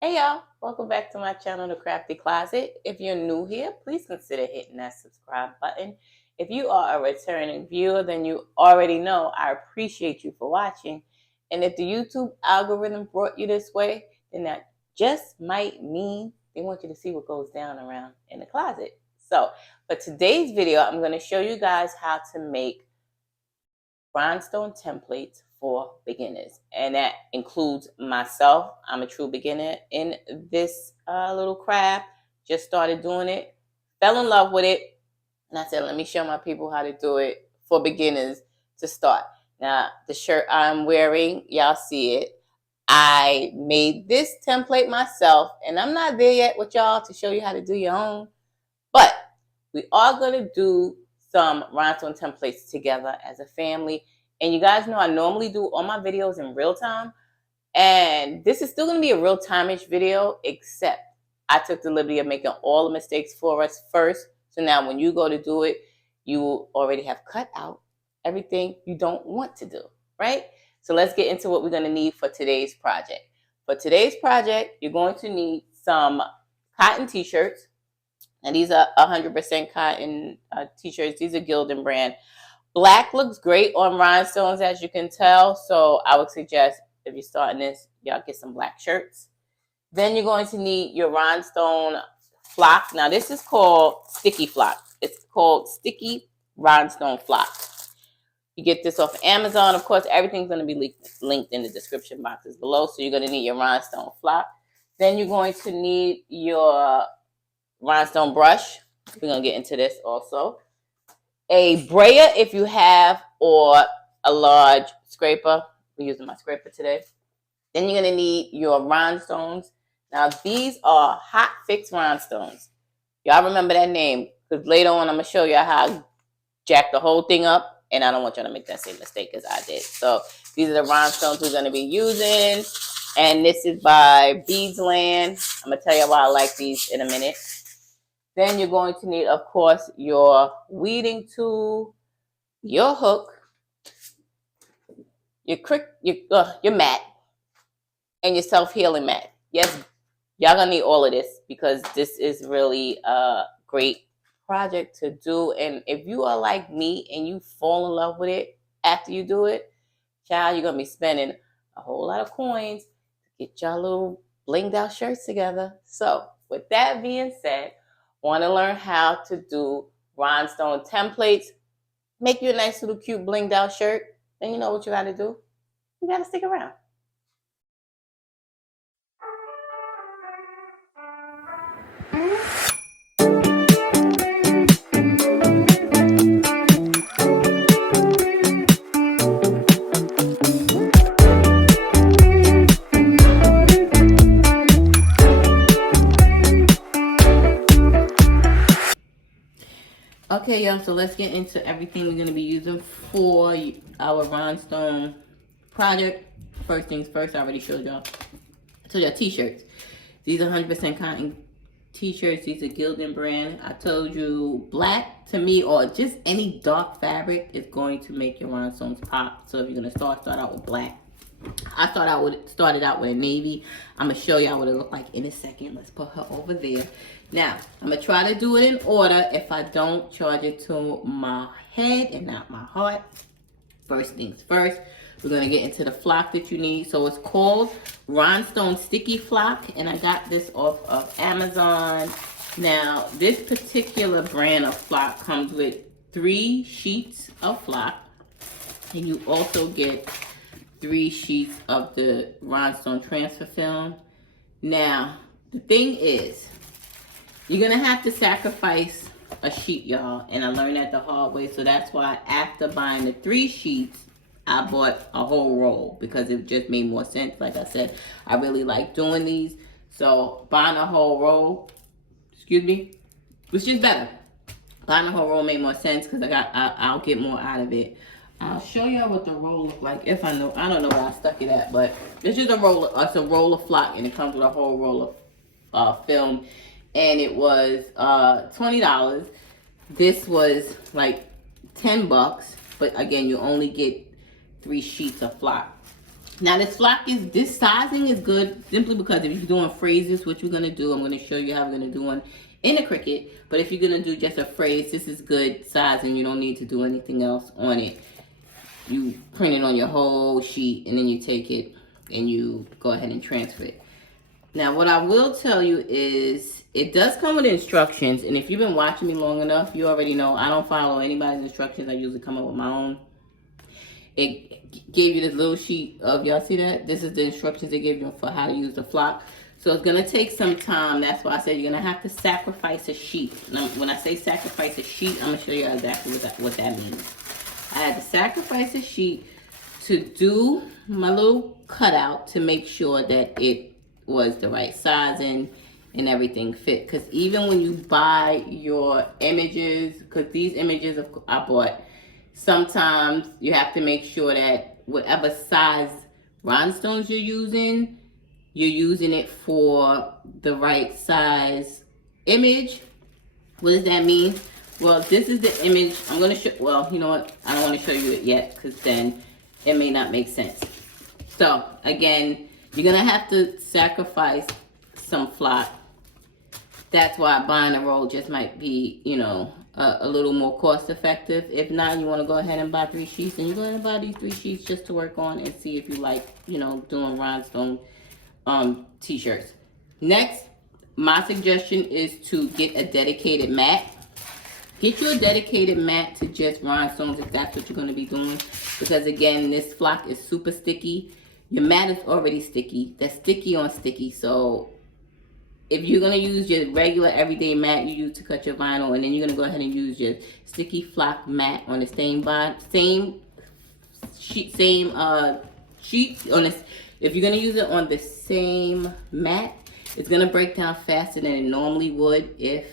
Hey y'all, welcome back to my channel, The Crafty Closet. If you're new here, please consider hitting that subscribe button. If you are a returning viewer, then you already know I appreciate you for watching. And if the YouTube algorithm brought you this way, then that just might mean they want you to see what goes down around in the closet. So for today's video, I'm going to show you guys how to make rhinestone templates for beginners, and that includes myself. I'm a true beginner in this little craft. Just started doing it, fell in love with it, and I said, let me show my people how to do it for beginners to start. Now, the shirt I'm wearing, y'all see it. I made this template myself, and I'm not there yet with y'all to show you how to do your own, but we are going to do some rhinestone templates together as a family. And you guys know I normally do all my videos in real time. And this is still going to be a real time-ish video, except I took the liberty of making all the mistakes for us first. So now when you go to do it, you will already have cut out everything you don't want to do, right? So let's get into what we're going to need for today's project. For today's project, you're going to need some cotton t-shirts. And these are 100% cotton t-shirts. These are Gildan brand. Black looks great on rhinestones, as you can tell. So I would suggest if you're starting this, y'all get some black shirts. Then you're going to need your rhinestone flock. Now this is called sticky flock. It's called sticky rhinestone flock. You get this off Amazon. Of course, everything's going to be linked in the description boxes below. So you're going to need your rhinestone flock. Then you're going to need your rhinestone brush. We're going to get into this also. A brayer if you have, or a large scraper. We're using my scraper today. Then you're going to need your rhinestones. Now, these are hot fix rhinestones. Y'all remember that name, because later on I'm going to show you how I jack the whole thing up, and I don't want y'all to make that same mistake as I did. So these are the rhinestones we're going to be using, and this is by Beadsland. I'm going to tell you why I like these in a minute. Then you're going to need, of course, your weeding tool, your hook, your mat, and your self-healing mat. Yes, y'all gonna need all of this because this is really a great project to do. And if you are like me and you fall in love with it after you do it, child, you're gonna be spending a whole lot of coins to get y'all little blinged out shirts together. So with that being said, want to learn how to do rhinestone templates, make you a nice little cute blinged out shirt, then you know what you got to do. You got to stick around. Okay, y'all, so let's get into everything we're going to be using for our rhinestone project. First things first, I already showed y'all. So your t-shirts. These are 100% cotton t-shirts. These are Gildan brand. I told you black to me, or just any dark fabric, is going to make your rhinestones pop. So if you're going to start out with black. I started out with a navy. I'm gonna show y'all what it looked like in a second. Let's put her over there. Now, I'm gonna try to do it in order. If I don't, charge it to my head and not my heart. First things first, we're gonna get into the flock that you need. So it's called Rhinestone Sticky Flock, and I got this off of Amazon. Now, this particular brand of flock comes with 3 sheets of flock, and you also get 3 sheets of the rhinestone transfer film. Now, the thing is, you're gonna have to sacrifice a sheet, y'all, and I learned that the hard way. So that's why after buying the 3 sheets, I bought a whole roll because it just made more sense. Like I said, I really like doing these. So buying a whole roll, was just better. Buying a whole roll made more sense because I'll get more out of it. I'll show y'all what the roll look like if I know. I don't know where I stuck it at, but it's just a roll. It's a roll of flock, and it comes with a whole roll of film, and it was $20. This was like $10, but again, you only get 3 sheets of flock. Now this sizing is good simply because if you're doing phrases, what you're gonna do, I'm gonna show you how we're gonna do one in the Cricut. But if you're gonna do just a phrase, this is good sizing. You don't need to do anything else on it. You print it on your whole sheet and then you take it and you go ahead and transfer it. Now what I will tell you is it does come with instructions, and if you've been watching me long enough, you already know I don't follow anybody's instructions. I usually come up with my own. It gave you this little sheet of, y'all see that? This is the instructions they give you for how to use the flock. So it's gonna take some time. That's why I said you're gonna have to sacrifice a sheet. Now, when I say sacrifice a sheet, I'm gonna show you exactly what that means. I had to sacrifice a sheet to do my little cutout to make sure that it was the right sizing and everything fit. Because even when you buy your images, because these images I bought, sometimes you have to make sure that whatever size rhinestones you're using it for the right size image. What does that mean? Well, this is the image I'm going to show. Well, you know what? I don't want to show you it yet because then it may not make sense. So, again, you're going to have to sacrifice some flock. That's why buying a roll just might be, you know, a little more cost effective. If not, you want to go ahead and buy 3 sheets, and you go ahead and buy these 3 sheets just to work on and see if you like, you know, doing rhinestone t-shirts. Next, my suggestion is to get a dedicated mat. Get you a dedicated mat to just rhinestones if that's what you're going to be doing, because again, this flock is super sticky. Your mat is already sticky. That's sticky on sticky. So if you're going to use your regular everyday mat you use to cut your vinyl, and then you're going to go ahead and use your sticky flock mat on the same sheet on this. If you're going to use it on the same mat, it's going to break down faster than it normally would if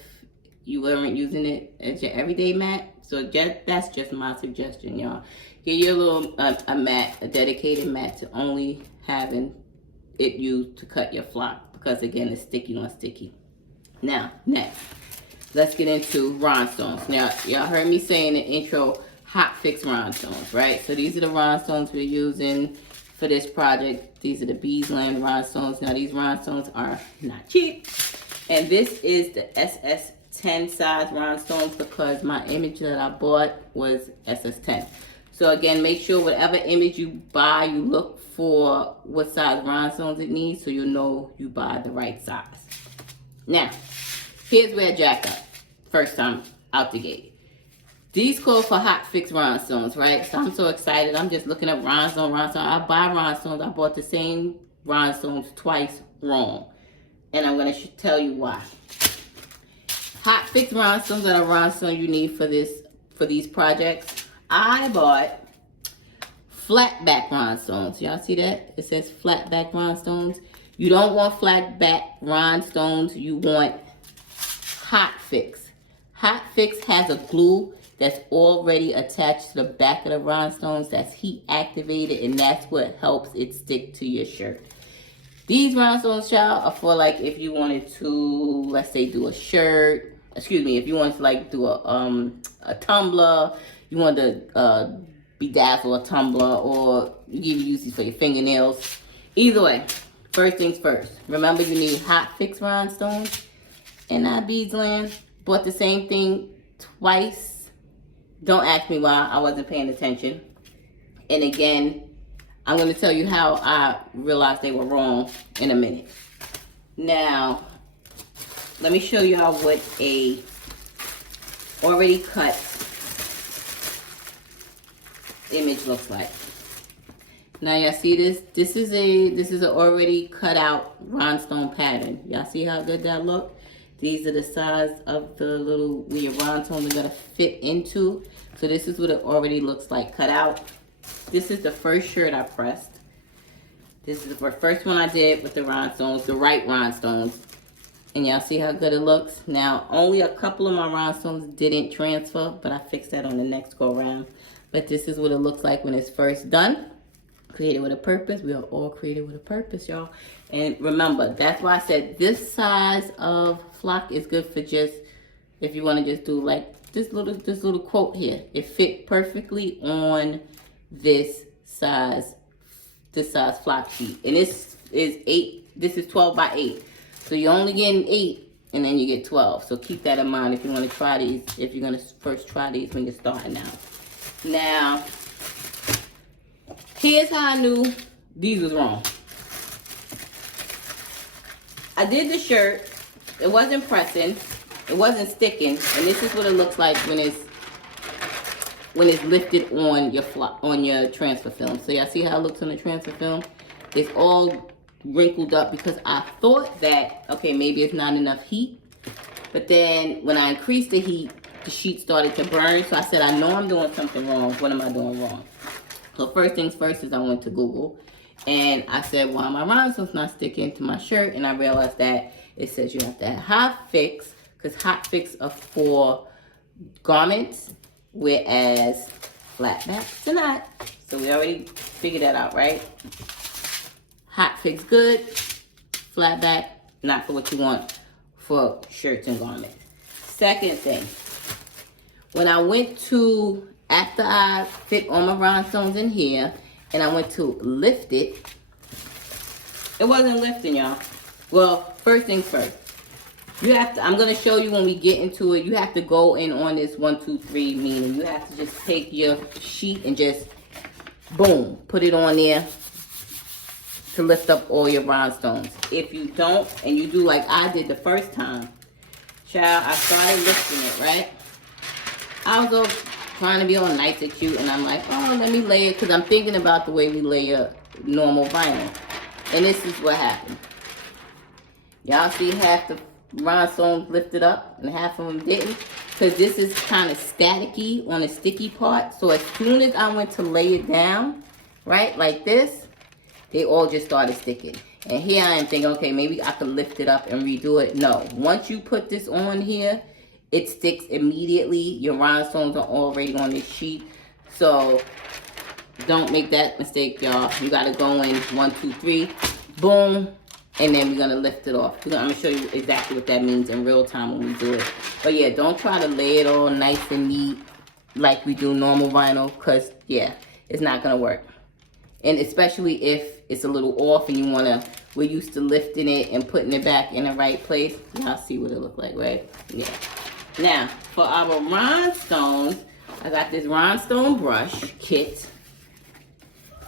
you weren't using it as your everyday mat. So that's just my suggestion, y'all. Get your little a dedicated mat to only having it used to cut your flock, because again, it's sticky on sticky. Now, next, let's get into rhinestones. Now, y'all heard me say in the intro, hot fix rhinestones, right? So these are the rhinestones we're using for this project. These are the Blinged rhinestones. Now, these rhinestones are not cheap. And this is the SS10 size rhinestones because my image that I bought was SS10. So again, make sure whatever image you buy, you look for what size rhinestones it needs so you'll know you buy the right size. Now, here's where I jacked up. First time out the gate. These call for hot fix rhinestones, right? So I'm so excited. I'm just looking up rhinestone. I buy rhinestones. I bought the same rhinestones twice wrong. And I'm going to tell you why. Hot fix rhinestones are the rhinestones you need for these projects. I bought flat back rhinestones. Y'all see that? It says flat back rhinestones. You don't want flat back rhinestones. You want hot fix. Hot fix has a glue that's already attached to the back of the rhinestones that's heat activated, and that's what helps it stick to your shirt. These rhinestones, child, are for like if you wanted to, let's say, do a shirt. Excuse me, if you wanted to like do a tumbler, you want to bedazzle a tumbler, or you use these for your fingernails. Either way, first things first. Remember, you need hot fix rhinestones. And I Beadsland bought the same thing twice. Don't ask me why. I wasn't paying attention. And again, I'm going to tell you how I realized they were wrong in a minute. Now, let me show y'all what a already cut image looks like. Now y'all see this? This is an already cut out rhinestone pattern. Y'all see how good that look? These are the size of the little where your rhinestones are gonna fit into. So this is what it already looks like cut out. This is the first shirt I pressed. This is the first one I did with the rhinestones, the right rhinestones. And y'all see how good it looks? Now, only a couple of my rhinestones didn't transfer, but I fixed that on the next go around. But this is what it looks like when it's first done. Created with a purpose. We are all created with a purpose, y'all. And remember, that's why I said this size of flock is good for just, if you want to just do like this little quote here. It fit perfectly on this size this size flock sheet. And this is 12 by 8. So you're only getting 8, and then you get 12. So keep that in mind if you want to try these, if you're going to first try these when you're starting out. Now, here's how I knew these was wrong. I did the shirt. It wasn't pressing. It wasn't sticking. And this is what it looks like when it's lifted on your transfer film. So y'all see how it looks on the transfer film? It's all wrinkled up because I thought that, okay, maybe it's not enough heat. But then when I increased the heat, the sheet started to burn. So I said, I know I'm doing something wrong. What am I doing wrong? So first things first is I went to Google. And I said, why my rhinestones not sticking to my shirt? And I realized that it says you have to have hot fix, because hot fix are for garments, whereas flat backs are not. So we already figured that out, right? Hot fix good, flat back not for what you want for shirts and garments. Second thing, when I went to, after I fit all my rhinestones in here, and I went to lift it, it wasn't lifting, y'all. Well, first things first. You have to, I'm going to show you when we get into it, you have to go in on this 1, 2, 3, meaning you have to just take your sheet and just, boom, put it on there to lift up all your rhinestones. If you don't, and you do like I did the first time, child, I started lifting it, right? I was all trying to be all nice and cute, and I'm like, oh, let me lay it, because I'm thinking about the way we lay a normal vinyl. And this is what happened. Y'all see half the rhinestones lifted up and half of them didn't, because this is kind of staticky on the sticky part. So as soon as I went to lay it down, right, like this, they all just started sticking. And here I am thinking, okay, maybe I could lift it up and redo it. No, once you put this on here, it sticks immediately. Your rhinestones are already on this sheet. So don't make that mistake, y'all. You got to go in 1, 2, 3, boom. And then we're going to lift it off. I'm going to show you exactly what that means in real time when we do it. But yeah, don't try to lay it all nice and neat like we do normal vinyl. Because, yeah, it's not going to work. And especially if it's a little off and you want to, we're used to lifting it and putting it back in the right place. Y'all see what it look like, right? Yeah. Now, for our rhinestones, I got this rhinestone brush kit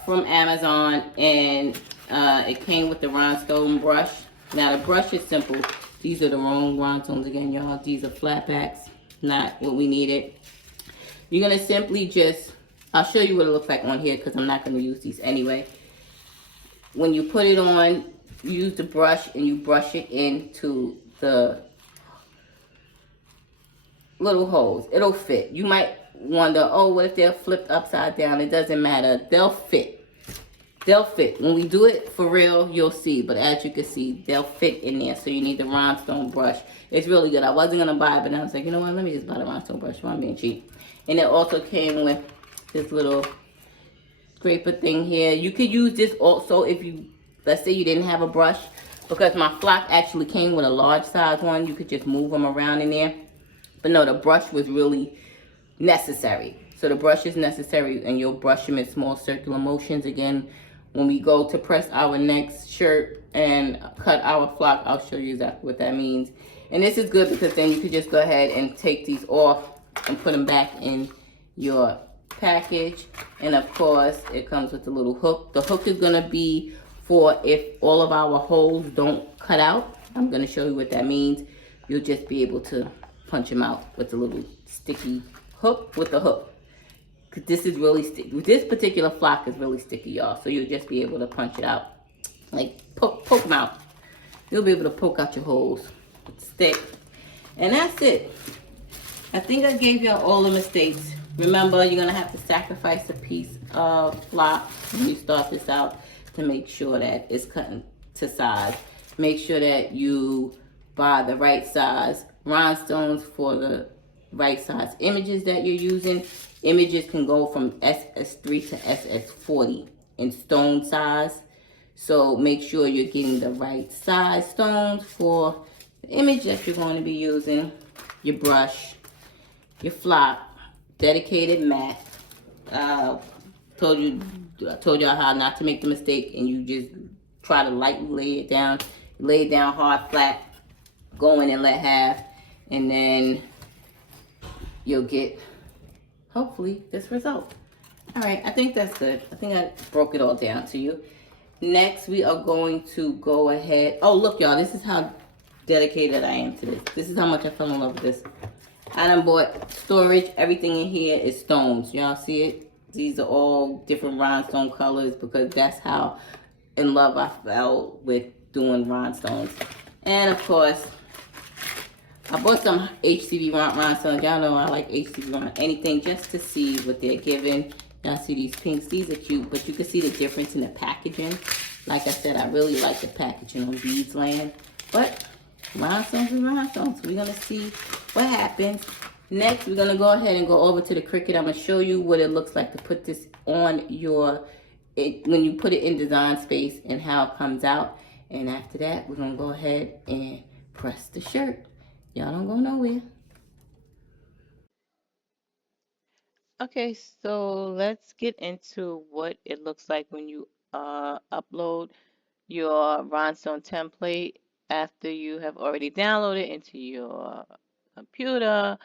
from Amazon. And it came with the rhinestone brush. Now the brush is simple. These are the wrong rhinestones again, y'all. These are flat backs, not what we needed. You're gonna simply just, I'll show you what it looks like on here because I'm not gonna use these anyway. When you put it on, you use the brush and you brush it into the little holes. It'll fit. You might wonder, oh, what if they're flipped upside down? It doesn't matter. They'll fit. They'll fit. When we do it for real, you'll see. But as you can see, they'll fit in there. So you need the rhinestone brush. It's really good. I wasn't going to buy it, but I was like, you know what? Let me just buy the rhinestone brush. I'm being cheap. And it also came with this little scraper thing here. You could use this also if you, let's say you didn't have a brush. Because my flock actually came with a large size one. You could just move them around in there. But no, the brush was really necessary. So the brush is necessary, and you'll brush them in small circular motions. Again, when we go to press our next shirt and cut our flock, I'll show you exactly what that means. And this is good because then you could just go ahead and take these off and put them back in your package. And of course, it comes with a little hook. The hook is gonna be for if all of our holes don't cut out. I'm gonna show you what that means. You'll just be able to punch them out with the little sticky hook with the hook. This is really sticky. This particular flock is really sticky, y'all. So you'll just be able to punch it out. Like, poke them out. You'll be able to poke out your holes with the stick. And that's it. I think I gave y'all all the mistakes. Remember, you're going to have to sacrifice a piece of flock when you start this out to make sure that it's cut to size. Make sure that you buy the right size rhinestones for the right size images that you're using. Images can go from SS3 to SS40 in stone size. So make sure you're getting the right size stones for the image that you're going to be using. Your brush, your flock, dedicated mat, I told y'all how not to make the mistake, and you just try to lightly lay it down hard, flat, go in and let half, and then you'll get, hopefully, this result. All right, I think that's good. I think I broke it all down to you. Next, we are going to go ahead. Oh, look, y'all, this is how dedicated I am to this. This is how much I fell in love with this. I done bought storage. Everything in here is stones. Y'all see it? These are all different rhinestone colors because that's how in love I fell with doing rhinestones. And of course, I bought some HCV rhinestones. Y'all know I like HCV anything just to see what they're giving. Y'all see these pinks? These are cute, but you can see the difference in the packaging. Like I said, I really like the packaging on Beadsland. But rhinestones and rhinestones. We're going to see what happens. Next, we're going to go ahead and go over to the Cricut. I'm going to show you what it looks like to put this on your, when you put it in Design Space and how it comes out. And after that, we're going to go ahead and press the shirt. Y'all don't go nowhere. Okay, so let's get into what it looks like when you upload your rhinestone template after you have already downloaded into your computer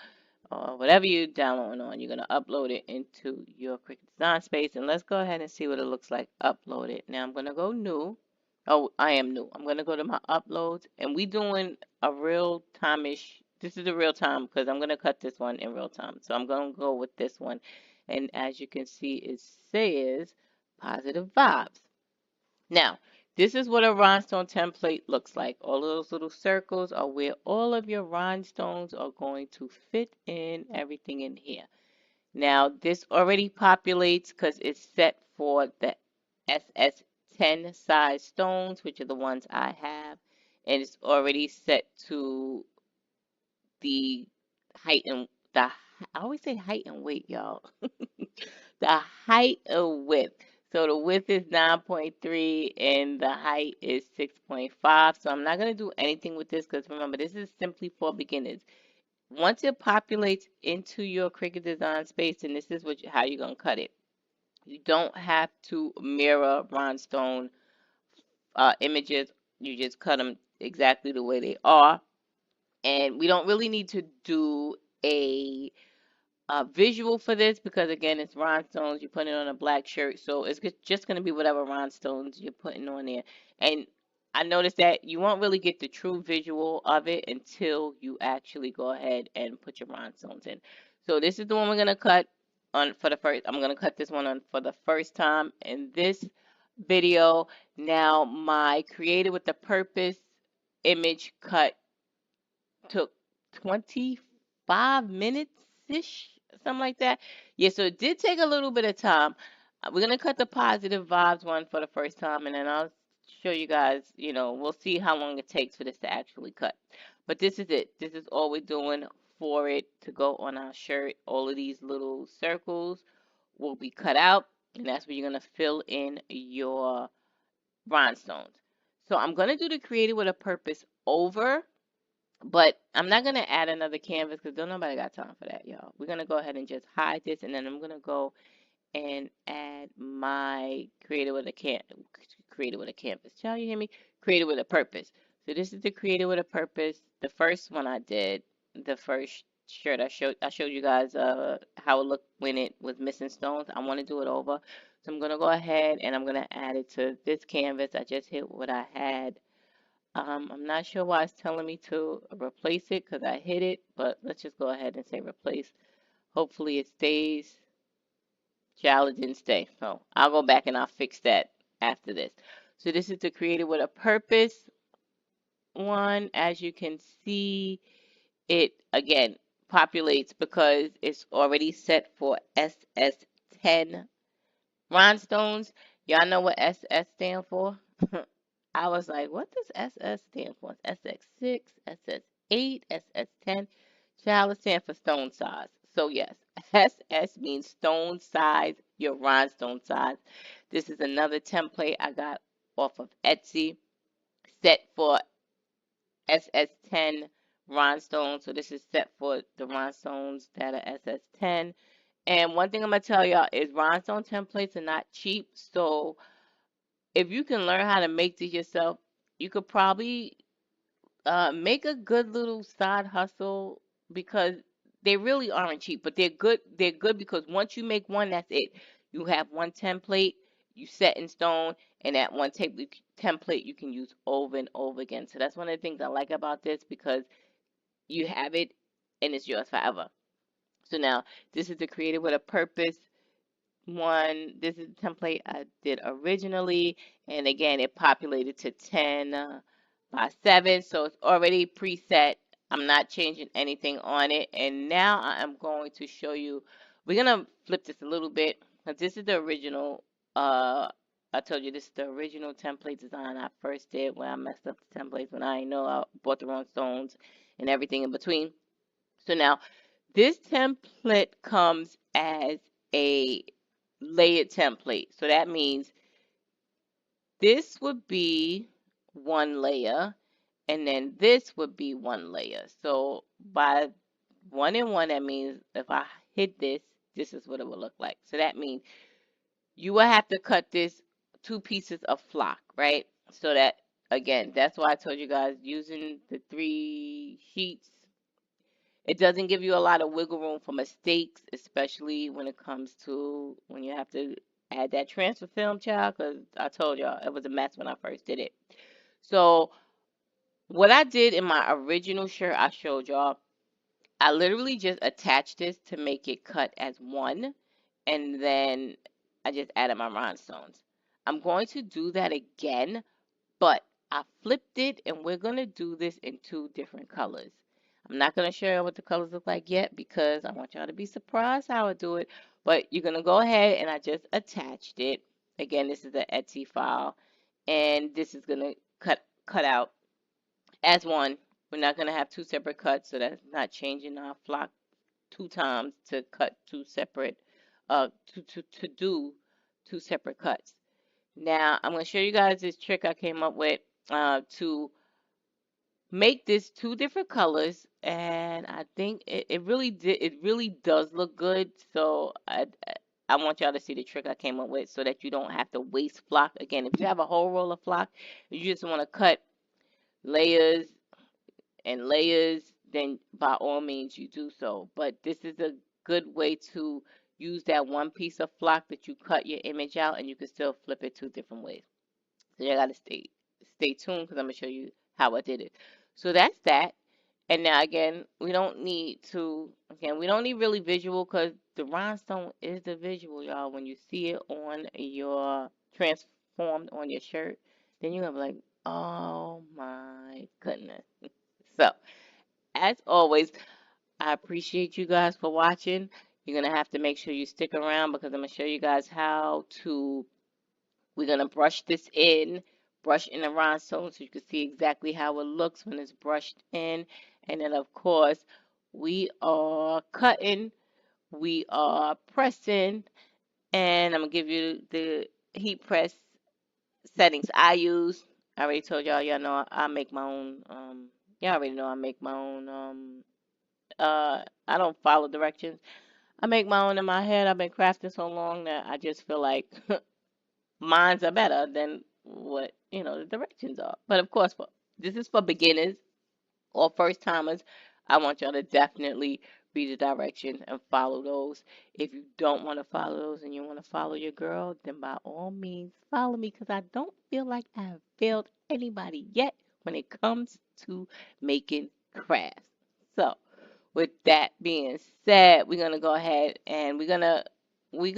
or whatever you're downloading on. You're going to upload it into your Cricut Design Space, and let's go ahead and see what it looks like uploaded. Now I'm going to go new. Oh, I am new. I'm going to go to my uploads, and we doing a real time-ish. This is a real time because I'm going to cut this one in real time. So I'm going to go with this one. And as you can see, it says positive vibes. Now, this is what a rhinestone template looks like. All of those little circles are where all of your rhinestones are going to fit in everything in here. Now, this already populates because it's set for the SS10 size stones, which are the ones I have. And it's already set to the height and the, I always say height and weight, y'all. The height of width. So the width is 9.3 and the height is 6.5. So I'm not going to do anything with this because remember, this is simply for beginners. Once it populates into your Cricut Design Space, and this is how you're going to cut it. You don't have to mirror rhinestone images. You just cut them exactly the way they are. And we don't really need to do a visual for this because again it's rhinestones. You're putting it on a black shirt, so it's just going to be whatever rhinestones you're putting on there. And I noticed that you won't really get the true visual of it until you actually go ahead and put your rhinestones in. So this is the one we're going to cut on for the first. I'm going to cut this one on for the first time in this video. Now my Created with the Purpose image cut took 25 minutes-ish, something like that. Yeah, so it did take a little bit of time. We're going to cut the positive vibes one for the first time, and then I'll show you guys, we'll see how long it takes for this to actually cut. But this is it. This is all we're doing for it to go on our shirt. All of these little circles will be cut out, and that's where you're going to fill in your rhinestones. So I'm going to do the Created with a Purpose over. But I'm not going to add another canvas because don't nobody got time for that, y'all. We're going to go ahead and just hide this, and then I'm going to go and add my Created with a Canvas. Y'all, you hear me? Created with a Purpose. So this is the Created with a Purpose. The first one I did, the first shirt I showed you guys how it looked when it was missing stones. I want to do it over. So I'm going to go ahead and I'm going to add it to this canvas. I just hit what I had. I'm not sure why it's telling me to replace it because I hit it, but let's just go ahead and say replace. Hopefully it stays. Child, it didn't stay. So I'll go back and I'll fix that after this. So this is the Created with a Purpose one. As you can see, it again populates because it's already set for SS10 rhinestones. Y'all know what SS stand for? I was like, what does SS stand for? SX6, SS8, SS10. Child, it stands for stone size. So yes, SS means stone size, your rhinestone size. This is another template I got off of Etsy, set for SS10 rhinestones. So this is set for the rhinestones that are SS10. And one thing I'm gonna tell y'all is rhinestone templates are not cheap. So if you can learn how to make these yourself, you could probably make a good little side hustle because they really aren't cheap, but they're good. They're good because once you make one, that's it. You have one template, you set in stone, and that one template you can use over and over again. So that's one of the things I like about this because you have it and it's yours forever. So now this is the Created with a Purpose one. This is the template I did originally, and again, it populated to 10 by 7, so it's already preset. I'm not changing anything on it, and now I am going to show you. We're gonna flip this a little bit, but this is the original. I told you this is the original template design I first did when I messed up the templates when I know I bought the wrong stones and everything in between. So now this template comes as a layered template. So that means this would be one layer, and then this would be one layer. So by one and one, that means if I hit this, this is what it would look like. So that means you will have to cut this 2 pieces of flock, right? So that, again, that's why I told you guys using the 3 sheets, it doesn't give you a lot of wiggle room for mistakes, especially when it comes to when you have to add that transfer film, child, because I told y'all it was a mess when I first did it. So what I did in my original shirt I showed y'all, I literally just attached this to make it cut as one, and then I just added my rhinestones. I'm going to do that again, but I flipped it and we're going to do this in 2 different colors. I'm not going to share what the colors look like yet because I want y'all to be surprised how I do it. But you're going to go ahead and I just attached it. Again, this is the Etsy file and this is going to cut out as one. We're not going to have 2 separate cuts, so that's not changing our flock 2 times to cut 2 separate, to do 2 separate cuts. Now, I'm going to show you guys this trick I came up with to make this 2 different colors, and I think it really does look good. So I want y'all to see the trick I came up with so that you don't have to waste flock. Again, if you have a whole roll of flock, you just want to cut layers and layers, then by all means you do so. But this is a good way to use that one piece of flock that you cut your image out, and you can still flip it 2 different ways. So you gotta stay tuned because I'm gonna show you how I did it. So that's that. And now again, we don't need really visual because the rhinestone is the visual, y'all. When you see it on your transformed on your shirt, then you're gonna be like, oh my goodness. So as always, I appreciate you guys for watching. You're gonna have to make sure you stick around because I'm gonna show you guys how to we're going to brush in the rhinestone so you can see exactly how it looks when it's brushed in. And then, of course, we are cutting, we are pressing, and I'm going to give you the heat press settings I use. I already told y'all, y'all know I make my own, y'all already know I make my own, I don't follow directions. I make my own in my head. I've been crafting so long that I just feel like minds are better than what the directions are. But of course, this is for beginners or first timers. I want y'all to definitely read the directions and follow those. If you don't want to follow those and you want to follow your girl, then by all means follow me because I don't feel like I have failed anybody yet when it comes to making crafts. So with that being said, we're gonna go ahead and we're gonna we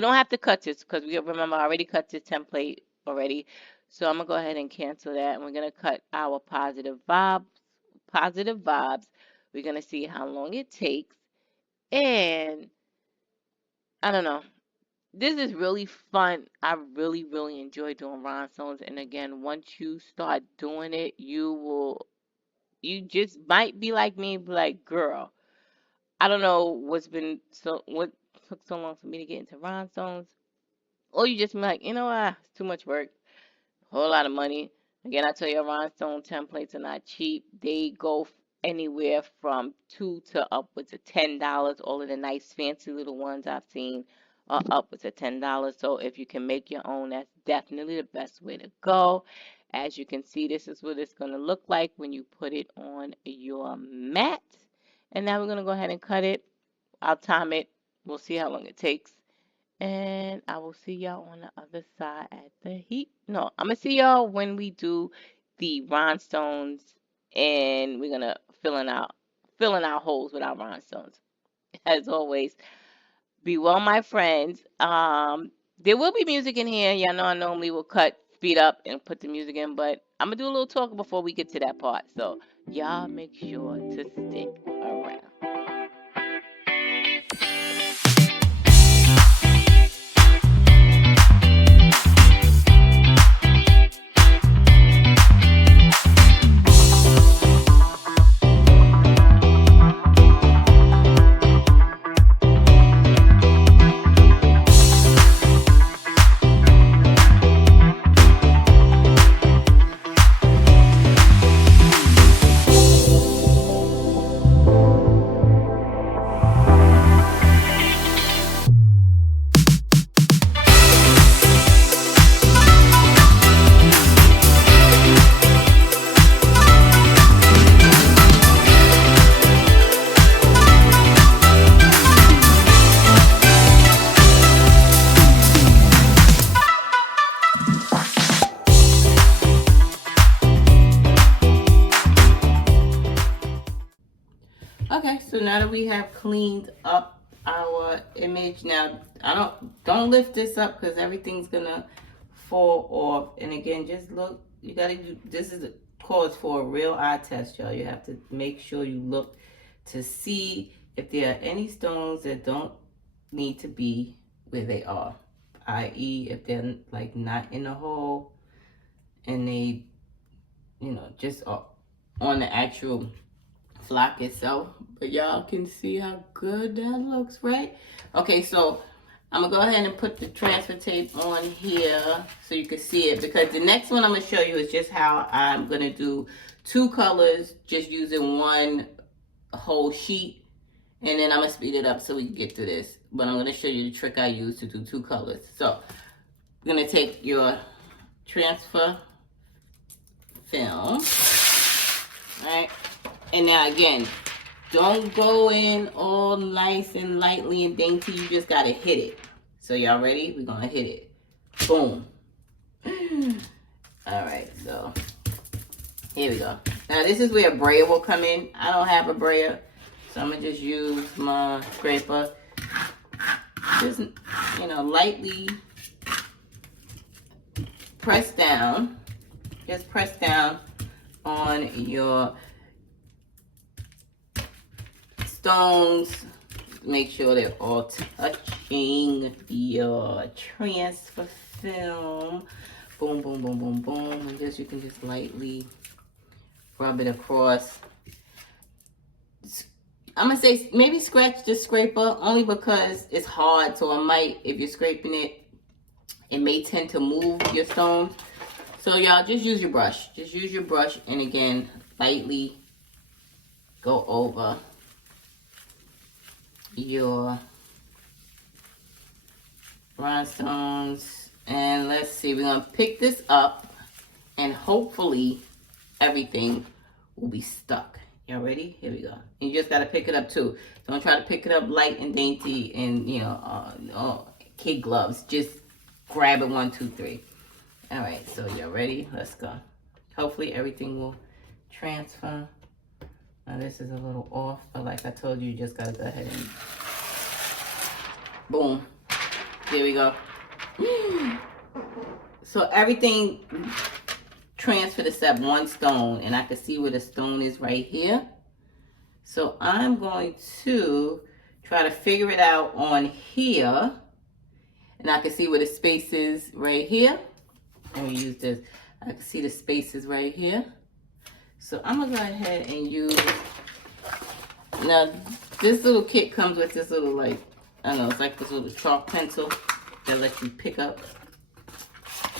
don't have to cut this because we remember I already cut this template already. So I'm gonna go ahead and cancel that and we're gonna cut our positive vibes. We're gonna see how long it takes. And I don't know. This is really fun. I really, really enjoy doing rhinestones. And again, once you start doing it, you just might be like me, be like, girl, I don't know what took so long for me to get into rhinestones. Or you just be like, you know what, it's too much work, a whole lot of money. Again, I tell you, rhinestone templates are not cheap. They go. anywhere from $2 to upwards of $10. All of the nice fancy little ones I've seen are upwards of $10. So if you can make your own, that's definitely the best way to go. As you can see, this is what it's going to look like when you put it on your mat. And now we're going to go ahead and cut it. I'll time it. We'll see how long it takes. And I will see y'all on the other side at the heat. No, I'm going to see y'all when we do the rhinestones, and we're going to fill in our holes with our rhinestones. As always, be well, my friends. There will be music in here. Y'all know I normally will speed up and put the music in, but I'm going to do a little talk before we get to that part. So y'all make sure to stick around. Okay, so now that we have cleaned up our image, now don't lift this up because everything's gonna fall off. And again, just look, you gotta do, this is cause for a real eye test, y'all. You have to make sure you look to see if there are any stones that don't need to be where they are, i.e. if they're like not in the hole and they, just on the actual flock itself. But y'all can see how good that looks, right? Okay, so I'm gonna go ahead and put the transfer tape on here so you can see it, because the next one I'm gonna show you is just how I'm gonna do 2 colors just using one whole sheet, and then I'm gonna speed it up so we can get through this. But I'm gonna show you the trick I use to do 2 colors. So you're gonna take your transfer film, right? And now again, don't go in all nice and lightly and dainty. You just gotta hit it. So y'all ready? We're gonna hit it. Boom. All right, so here we go. Now this is where a brayer will come in. I don't have a brayer, so I'm gonna just use my scraper. Just, lightly press down. Just press down on your stones. Make sure they're all touching your transfer film. Boom, boom, boom, boom, boom. And just, you can just lightly rub it across. I'm gonna say maybe scratch the scraper, only because it's hard, so it might, if you're scraping it, it may tend to move your stones. So y'all just use your brush. Just use your brush, and again, lightly go over your rhinestones. And let's see, we're gonna pick this up and hopefully everything will be stuck. Y'all ready? Here we go. And you just gotta pick it up too. Don't try to pick it up light and dainty and kid gloves. Just grab it 1, 2, 3. All right, so y'all ready? Let's go. Hopefully everything will transfer. Now this is a little off, but like I told you, you just gotta go ahead and boom. There we go. So everything transferred except one stone, and I can see where the stone is right here. So I'm going to try to figure it out on here, and I can see where the space is right here. Let me use this. I can see the spaces right here. So I'm gonna go ahead and use, now this little kit comes with this little, like, I don't know, it's like this little chalk pencil that lets you pick up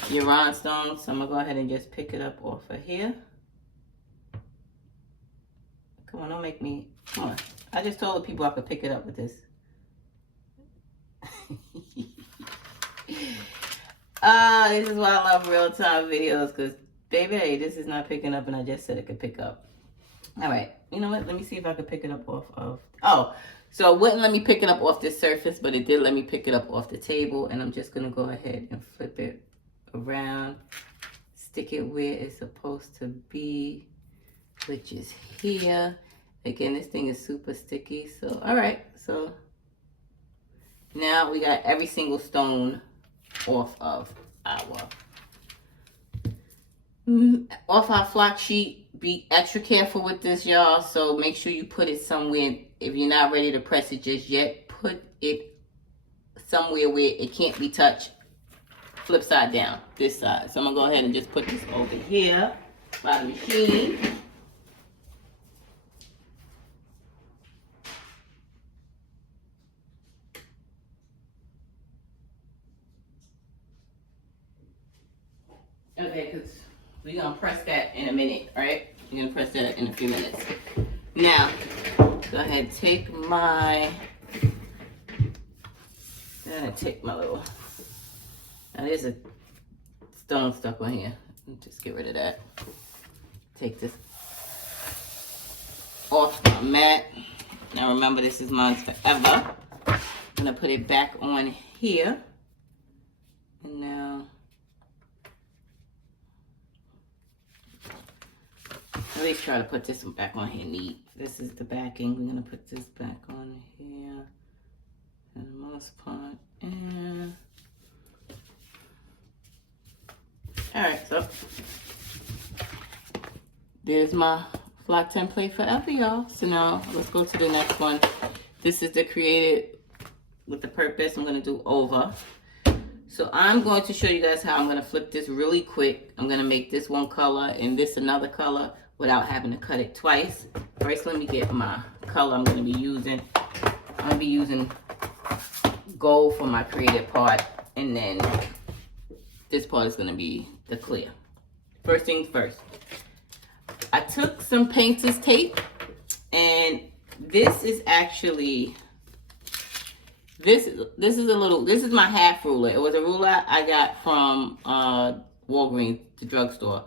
your rhinestones. So I'm gonna go ahead and just pick it up off of here. Come on, don't make me. Come on. I just told the people I could pick it up with this. This is why I love real-time videos, because, baby, hey, this is not picking up, and I just said it could pick up. All right. You know what? Let me see if I could pick it up off of... Oh, so it wouldn't let me pick it up off this surface, but it did let me pick it up off the table, and I'm just going to go ahead and flip it around, stick it where it's supposed to be, which is here. Again, this thing is super sticky. So, all right. So now we got every single stone off of our flock sheet. Be extra careful with this, y'all. So make sure you put it somewhere. If you're not ready to press it just yet, put it somewhere where it can't be touched. Flip side down, this side. So I'm gonna go ahead and just put this over here by the machine. Okay, because we're going to press that in a minute, right? We're going to press that in a few minutes. Now, go ahead and take my... I'm going to take my little... Now, there's a stone stuck on here. Just get rid of that. Take this off my mat. Now, remember, this is mine forever. I'm going to put it back on here. And now... at least try to put this one back on here neat. This is the backing. We're going to put this back on here for the most part. And alright, so there's my flock template forever, y'all. So now let's go to the next one. This is the created with the purpose. I'm going to do over. So I'm going to show you guys how I'm going to flip this really quick. I'm going to make this one color and this another color without having to cut it twice. First, let me get my color I'm going to be using. I'm going to be using gold for my created part, and then this part is going to be the clear. First things first. I took some painter's tape, and this is actually... This is my half ruler. It was a ruler I got from Walgreens, the drugstore.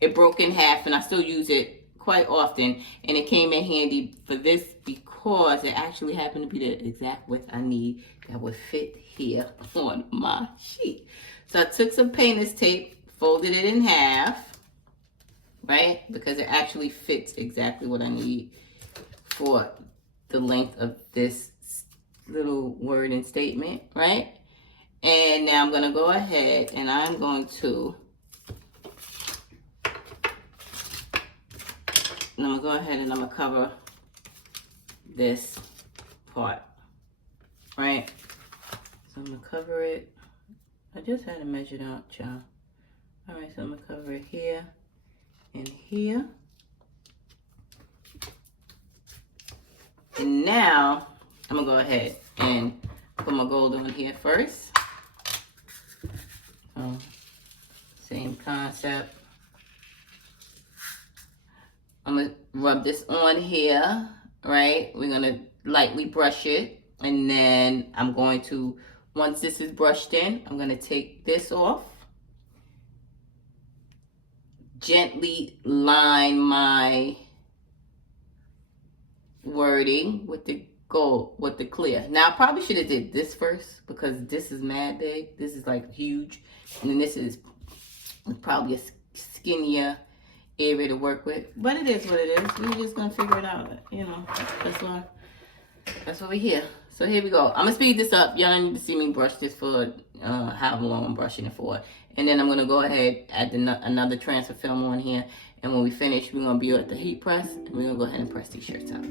It broke in half, and I still use it quite often. And it came in handy for this because it actually happened to be the exact width I need that would fit here on my sheet. So I took some painter's tape, folded it in half, right? Because it actually fits exactly what I need for the length of this little word and statement, right? And now I'm going to go ahead and I'm going to cover this part, right? So I'm going to cover it. I just had to measure it out, y'all. All right, so I'm going to cover it here and here. And now I'm going to go ahead and put my gold on here first. Same concept. I'm going to rub this on here, right? We're going to lightly brush it. And then I'm going to, once this is brushed in, I'm going to take this off. Gently line my wording with the gold, with the clear. Now I probably should have did this first because this is mad big. This is like huge. And then this is probably a skinnier area to work with. But it is what it is. We're just going to figure it out. You know, that's why we're here. So here we go. I'm going to speed this up. Y'all don't need to see me brush this for however long I'm brushing it for. And then I'm going to go ahead, add another transfer film on here. And when we finish, we're going to be at the heat press. And we're going to go ahead and press these shirts out.